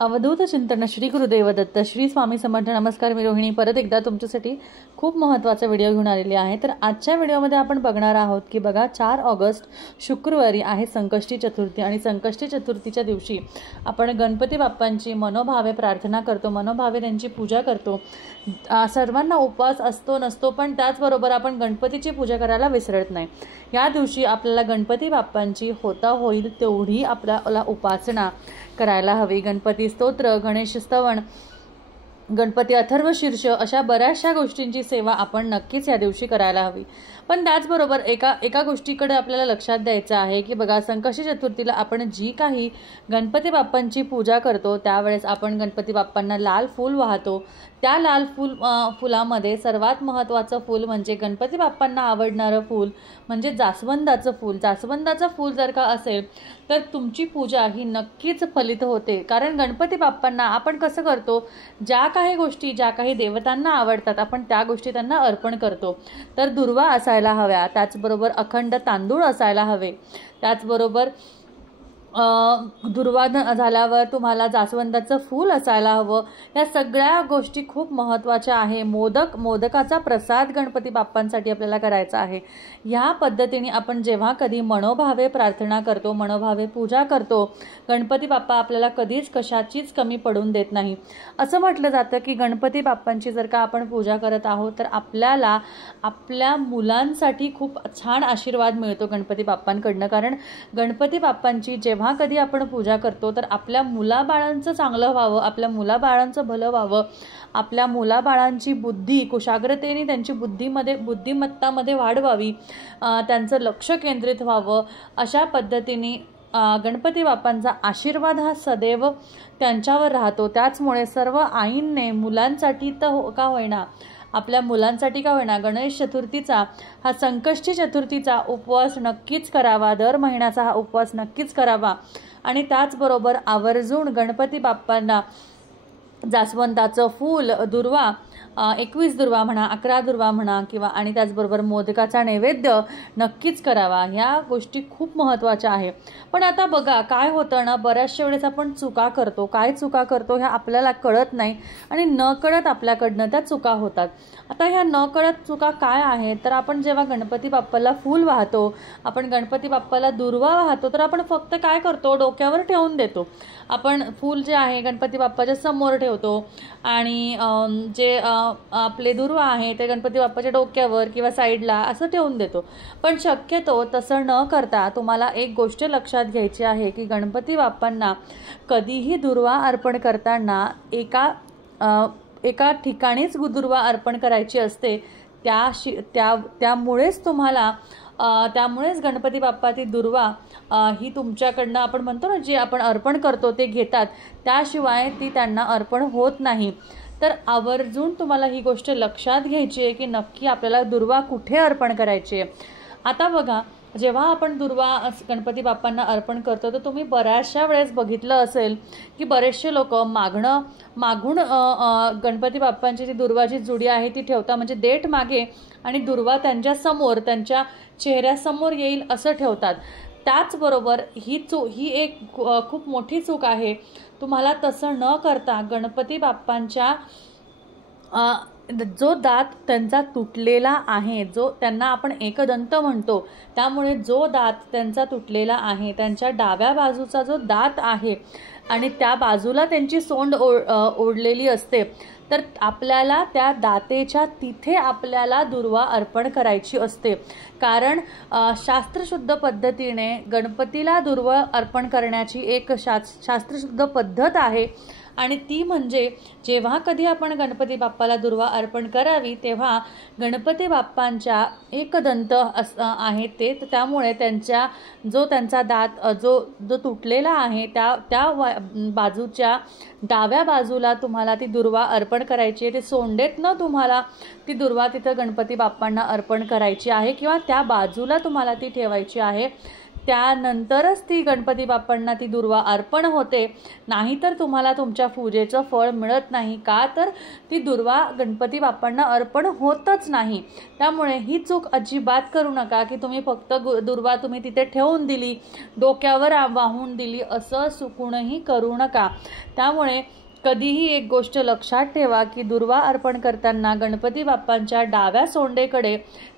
अवधूत चिंतन श्री गुरुदेव दत्त श्री स्वामी समर्थ. नमस्कार, मी रोहिणी परत एकदा तुमच्यासाठी खूप महत्त्वाचा व्हिडिओ घेऊन आलेली आहे. तर आजच्या व्हिडिओमध्ये आपण बघणार आहोत की बघा 4 ऑगस्ट शुक्रवारी आहे संकष्टी चतुर्थी आणि संकष्टी चतुर्थीच्या दिवशी आपण गणपती बाप्पांची मनोभावे प्रार्थना करतो, मनोभावे त्यांची पूजा करतो. सर्वांना उपवास असतो नसतो, पण त्याचबरोबर आपण गणपतीची पूजा करायला विसरत नाही. या दिवशी आपल्याला गणपती बाप्पांची होता होईल तेवढी आपल्याला उपासना करायला हवी. गणपती स्तोत्र, गणेश स्तवन, गणपती अथर्व शीर्ष अशा बऱ्याचशा गोष्टींची सेवा आपण नक्कीच या दिवशी करायला हवी. पण त्याचबरोबर एका गोष्टीकडे आपल्याला लक्षात द्यायचं आहे की बघा, संकष्टी चतुर्थीला आपण जी काही गणपती बाप्पांची पूजा करतो त्यावेळेस आपण गणपती बाप्पांना लाल फूल वाहतो. त्या लाल फुलामध्ये सर्वात महत्त्वाचं फूल म्हणजे गणपती बाप्पांना आवडणारं फूल म्हणजे जास्वंदाचं फूल. जास्वंदाचं फूल जर का असेल तर तुमची पूजा ही नक्कीच फलित होते. कारण गणपती बाप्पांना आपण कसं करतो, ज्या काही गोष्टी ज्या काही देवतांना आवडतात आपण त्या गोष्टी त्यांना अर्पण करतो. तर दुर्वा असायला हव्या, त्याचबरोबर अखंड तांदूळ असायला हवे, त्याचबरोबर दुर्वा झाल्यावर तुम्हाला जास्वंदाचं फूल असायला हवं. या सगळ्या गोष्टी खूप महत्त्वाच्या आहे. मोदकाचा प्रसाद गणपती बाप्पांसाठी आपल्याला करायचा आहे. ह्या पद्धतीने आपण जेव्हा कधी मनोभावे प्रार्थना करतो, मनोभावे पूजा करतो, गणपती बाप्पा आपल्याला कधीच कशाचीच कमी पडून देत नाही. असं म्हटलं जातं की गणपती बाप्पांची जर का आपण पूजा करत आहोत तर आपल्याला आपल्या मुलांसाठी खूप छान आशीर्वाद मिळतो गणपती बाप्पांकडनं. कारण गणपती बाप्पांची जेव्हा कधी आपण पूजा करतो तर आपल्या मुलाबाळांचं चांगलं व्हावं, आपल्या मुलाबाळांचं भलं व्हावं, आपल्या मुलाबाळांची बुद्धी कुशाग्रतेने त्यांची बुद्धिमत्तामध्ये वाढ व्हावी, त्यांचं लक्ष केंद्रित व्हावं, अशा पद्धतीने गणपती बाप्पांचा आशीर्वाद हा सदैव त्यांच्यावर राहतो. त्याचमुळे सर्व आईंने मुलांसाठी का होईना, आपल्या मुलांसाठी का होईना गणेश चतुर्थीचा हा संकष्टी चतुर्थीचा उपवास नक्कीच करावा. दर महिन्याचा हा उपवास नक्कीच करावा. आणि त्याचबरोबर आवर्जून गणपती बाप्पांना जास्वंदाचं फूल, दुर्वा, 21 दुर्वा म्हणा, 11 दुर्वा म्हणा किंवा आणि त्याचबरोबर मोदकाचा नैवेद्य नक्कीच करावा. ह्या गोष्टी खूप महत्त्वाच्या आहे. पण आता बघा काय होतं ना, बऱ्याचशा वेळेस आपण चुका करतो. काय चुका करतो ह्या आपल्याला कळत नाही आणि न कळत आपल्याकडनं त्या चुका होतात. आता ह्या न कळत चुका काय आहेत, तर आपण जेव्हा गणपती बाप्पाला फूल वाहतो, आपण गणपती बाप्पाला दुर्वा वाहतो, तर आपण फक्त काय करतो, डोक्यावर ठेवून देतो. आपण फूल जे आहे गणपती बाप्पाच्या समोर ठेवतो आणि जे आपले दुर्वा आहे ते गणपती बाप्पाच्या डोक्यावर किंवा साईडला असं ठेवून देतो. पण शक्यतो तसं न करता तुम्हाला एक गोष्ट लक्षात घ्यायची आहे की गणपती बाप्पांना कधीही दुर्वा अर्पण करताना एका ठिकाणीच दुर्वा अर्पण करायची असते. त्यामुळेच गणपती बाप्पा ती दुर्वा ही तुमच्याकडनं आपण म्हणतो ना, जे आपण अर्पण करतो ते घेतात, त्याशिवाय ती त्यांना अर्पण होत नाही. तर आवर्जून तुम्हाला ही गोष्ट लक्षात घ्यायची आहे की नक्की आपल्याला दुर्वा कुठे अर्पण करायची आहे. आता बघा, जेव्हा आपण दुर्वा गणपती बाप्पांना अर्पण करतो तर तुम्ही बऱ्याचशा वेळेस बघितलं असेल की बरेचसे लोक मागून गणपती बाप्पांची जी दुर्वाची जुडी आहे ती ठेवता, म्हणजे देठ मागे आणि दुर्वा त्यांच्या समोर, त्यांच्या चेहऱ्यासमोर येईल असं ठेवतात. त्याचबरोबर ही एक खूप मोठी चूक आहे. तुम्हाला तसं न करता गणपती बाप्पांच्या जो दात त्यांचा तुटलेला आहे, जो त्यांना आपण एकदंत म्हणतो, त्यामुळे जो दात त्यांचा तुटलेला आहे, त्यांच्या डाव्या बाजूचा जो दात आहे आणि त्या बाजूला त्यांची सोंड ओढलेली असते, तर आपल्याला त्या दातेच्या तिथे आपल्याला दुर्वा अर्पण करायची असते. कारण शास्त्रशुद्ध पद्धतीने गणपतीला दुर्वा अर्पण करण्याची एक शास्त्रशुद्ध पद्धत आहे आणि ती म्हणजे जेव्हा कधी आपण गणपती बाप्पाला दुर्वा अर्पण करावी तेव्हा गणपती बाप्पांच्या एकदंत आहेत ते, त्यामुळे त्यांचा दात जो तुटलेला आहे त्या बाजूच्या डाव्या बाजूला तुम्हाला ती दुर्वा अर्पण करायची आहे. ते सोंडेतनं तुम्हाला ती दुर्वा तिथं गणपती बाप्पांना अर्पण करायची आहे किंवा त्या बाजूला तुम्हाला ती ठेवायची आहे. त्यानंतरच ती गणपती बाप्पांना ती दुर्वा अर्पण होते, नाहीतर तुम्हाला तुमच्या पूजेचं फळ मिळत नाही. का तर ती दुर्वा गणपती बाप्पांना अर्पण होतच नाही. त्यामुळे ही चूक अजिबात करू नका की तुम्ही फक्त दुर्वा तुम्ही तिथे ठेवून दिली, डोक्यावर वाहून दिली, असं चुकूनही करू नका. त्यामुळे कधीही एक गोष्ट लक्षात ठेवा की दुर्वा अर्पण करताना गणपती बाप्पांच्या डाव्या सोंडेकडे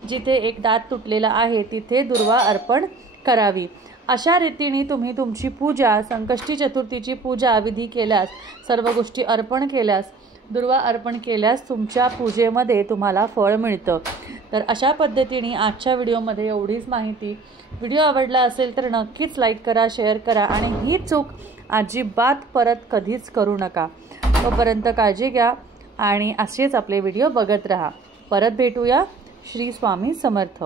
जिथे एक दात तुटलेला आहे तिथे दुर्वा अर्पण करावी. अशा रीतीने तुम्ही तुमची पूजा, संकष्टी चतुर्थीची पूजा विधी केल्यास, सर्व गोष्टी अर्पण केल्यास, दुर्वा अर्पण केल्यास तुमच्या पूजेमध्ये तुम्हाला फळ मिळतं. तर अशा पद्धतीने आजच्या व्हिडिओमध्ये एवढीच माहिती. व्हिडिओ आवडला असेल तर नक्कीच लाईक करा, शेअर करा आणि ही चूक अजिबात परत कधीच करू नका. तोपर्यंत काळजी घ्या आणि असेच आपले व्हिडिओ बघत राहा. परत भेटूया. श्री स्वामी समर्थ.